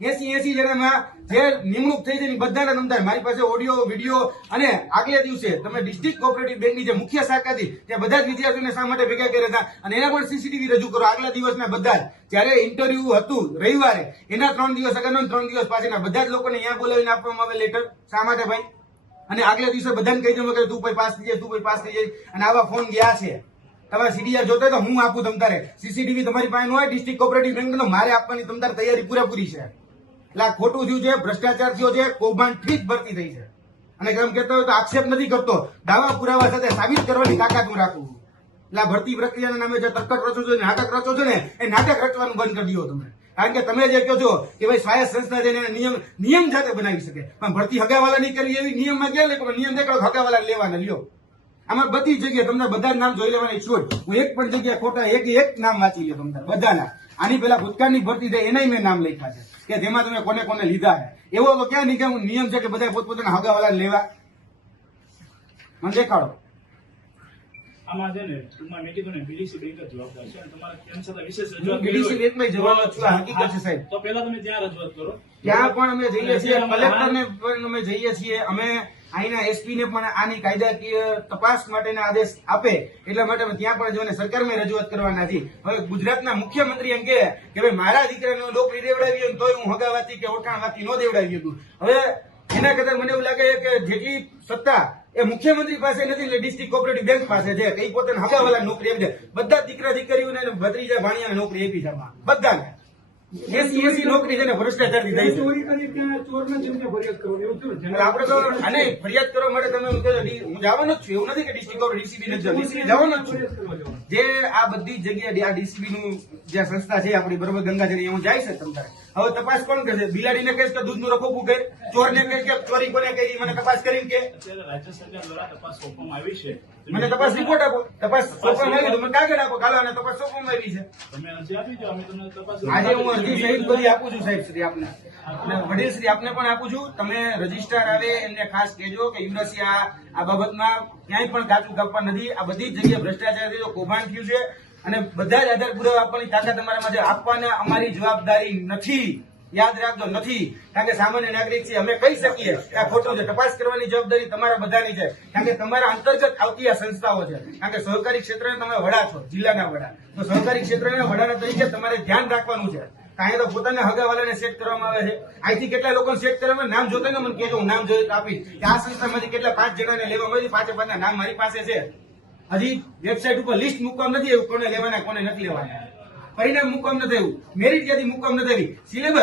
80 જણામાં જે નિમણૂક થઈ છે બધાના નમદાર મારી પાસે ઓડિયો વિડીયો અને આગલા દિવસે તમે ડિસ્ટ્રિક્ટ કોઓપરેટિવ બેંકની જે મુખ્ય શાખા હતી ત્યાં બધા જ વિદ્યાર્થીઓને શા માટે ભેગા કર્યા હતા અને એના પણ સીસીટીવી રજૂ કરો આગલા દિવસના બધા જ જ્યારે ઇન્ટરવ્યુ હતું રવિવારે એના 3 દિવસ અગાઉ 3 દિવસ પાછળના બધા જ લોકોને અહીંયા બોલાવીને આપવામાં આવે લેટર શા માટે ભાઈ અને આગલા દિવસે બધાને કહી દઉં કે તું ભાઈ પાસ થઈ જાય તું ભાઈ પાસ થઈ જાય અને આવા ફોન ગયા છે તમારે સીડીઆર જોતો તો હું આપું તમ તારે સીસીટીવી તમારી પાસે હોય ડિસ્ટ્રિક્ટ કોઓપરેટિવ બેંકનો મારે આપવાની તમ તારે તૈયારી પૂરેપૂરી છે એટલે આ ખોટું થયું છે ભ્રષ્ટાચાર થયો છે કૌભાંડથી જ ભરતી થઈ છે અને કેમ કહેતો હોય તો આક્ષેપ નથી કરતો દાવા પુરાવા સાથે સાબિત કરવાની તાકાત હું રાખું એટલે આ ભરતી પ્રક્રિયાના નામે જે તર્કટ રચો છો નાટક રચો છો ને એ નાટક રચવાનું બંધ કરી દો તમે કારણ કે તમે જે કહો છો કે ભાઈ સ્વાયત્ત સંસ્થા છે એને નિયમ જાતે બનાવી શકે પણ ભરતી હગાવાલા નહીં કરવી એવી નિયમમાં ક્યાં લખો નિયમ દેખાડો હગાવાલા લેવાના લ્યો આમાં બધી જગ્યાએ તમને બધા નામ જોઈ લેવાની છોડ હું એક પણ જગ્યાએ ખોટા એક નામ વાંચી લ્યો તમને બધાના આની પેલા ભૂતકાળની ભરતી થઈ એના મેં નામ લખ્યા છે કે જેમાં તમે કોને કોને લીધા છે એવો તો ક્યાં નહીં નિયમ છે કે બધા પોતપોતાના હગાવાલા લેવા મને દેખાડો આમાં છે ને ટૂંકમાં મેં કીધું ને બીડીસી બેંક જ જવાબદાર છે અને તમારે તેમ છતાં વિશેષ રજૂઆત બીડીસી બેંકમાં જવાબ છું આ હકીકત છે સાહેબ તો પહેલા તમે ત્યાં રજૂઆત કરો ત્યાં પણ અમે જઈએ છીએ કલેક્ટરને પણ અમે જઈએ છીએ અમે અહીંના એસપી ને પણ આની કાયદાકીય તપાસ માટેના આદેશ આપે એટલા માટે અમે ત્યાં પણ જઈને સરકારમાં રજૂઆત કરવાના છીએ હવે ગુજરાતના મુખ્યમંત્રી એમ કે ભાઈ મારા દીકરાને નોકરી દેવડાવી હોય તોય હું હગાવાતી કે ઓઠાણવાતી ન દેવડાવી હતું હવે એના કરતા મને એવું લાગે કે જેટલી સત્તા એ મુખ્યમંત્રી પાસે નથી એટલે ડિસ્ટ્રિક્ટ કોઓપરેટિવ બેંક પાસે છે કઈ પોતાના હગાવાલા નોકરી આપી છે બધા દીકરા દીકરીઓને ભત્રીજા ભાણિયાને નોકરી આપી છે બધાને 80 નોકરી છે ને ભ્રષ્ટાચારથી થઈ છે આપણે તો આને ફરિયાદ કરવા માટે તમે હું જવાનો જ છું એવું નથી કે ડિસ્ટ્રિક્ટ ડીસીબી નથી જવાનો જ છું જે આ બધી જગ્યાએ આ ડીસીબી નું જે સંસ્થા છે આપણી બરોબર ગંગાજળ હું જાય છે તમારે હવે તપાસ કોણ કરશે બિલાડીને કહીશ કે દૂધનું રખોપું કરે ચોરને કહીશ કે ચોરી કોને કરી મને તપાસ કરીને કે અત્યારે રાજ્ય સરકાર દ્વારા તપાસ સોંપવામાં આવી છે મને તપાસ રિપોર્ટ આપો તપાસ સોંપવામાં આવી તો મને કાગળ આપો કાલો અને તપાસ સોંપવામાં આવી છે તમે અરજી આપી દો અમે તમને તપાસ આજે હું અરજી સહિત બધી આપું છું સાહેબ શ્રી આપને અને વડીલ શ્રી આપને પણ આપું છું તમે રજીસ્ટ્રાર આવે એમને ખાસ કહેજો કે યુવરાજસિંહ આ બાબતમાં ક્યાંય પણ કાચું કાપવા નથી આ બધી જ જગ્યાએ ભ્રષ્ટાચાર થયો કૌભાંડ થયું છે અને બધા જ આધાર પુરાવા આપવાની તાકાત અમારામાં છે આપવાના અમારી જવાબદારી નથી યાદ રાખજો નથી કારણ કે સામાન્ય નાગરિક છે અમે કહી શકીએ કે આ ખોટું છે તપાસ કરવાની જવાબદારી તમારા બધાની છે કારણ કે તમારા અંતર્ગત આવતી આ સંસ્થાઓ છે કારણ કે સહકારી ક્ષેત્રના તમે વડા છો જિલ્લાના વડા તો સહકારી ક્ષેત્રના વડાના તરીકે તમારે ધ્યાન રાખવાનું છે કારણ તો પોતાના હગાવાલાને સેટ કરવામાં આવે છે અહીંથી કેટલા લોકોને સેટ કરવામાં નામ જોતા ને મને કહેજો હું નામ જોઈ આપીશ કે આ સંસ્થામાંથી કેટલા 5 જણાને લેવામાં આવી 5 ના નામ મારી પાસે છે હજી વેબસાઇટ ઉપર લિસ્ટ મૂકવામાં નથી આવ્યું કોને લેવાના કોને નથી લેવાના પરિણામ મૂકવામાં નથી આવ્યું મેરિટ યાદી મૂકવામાં નથી આવી સિલેબસ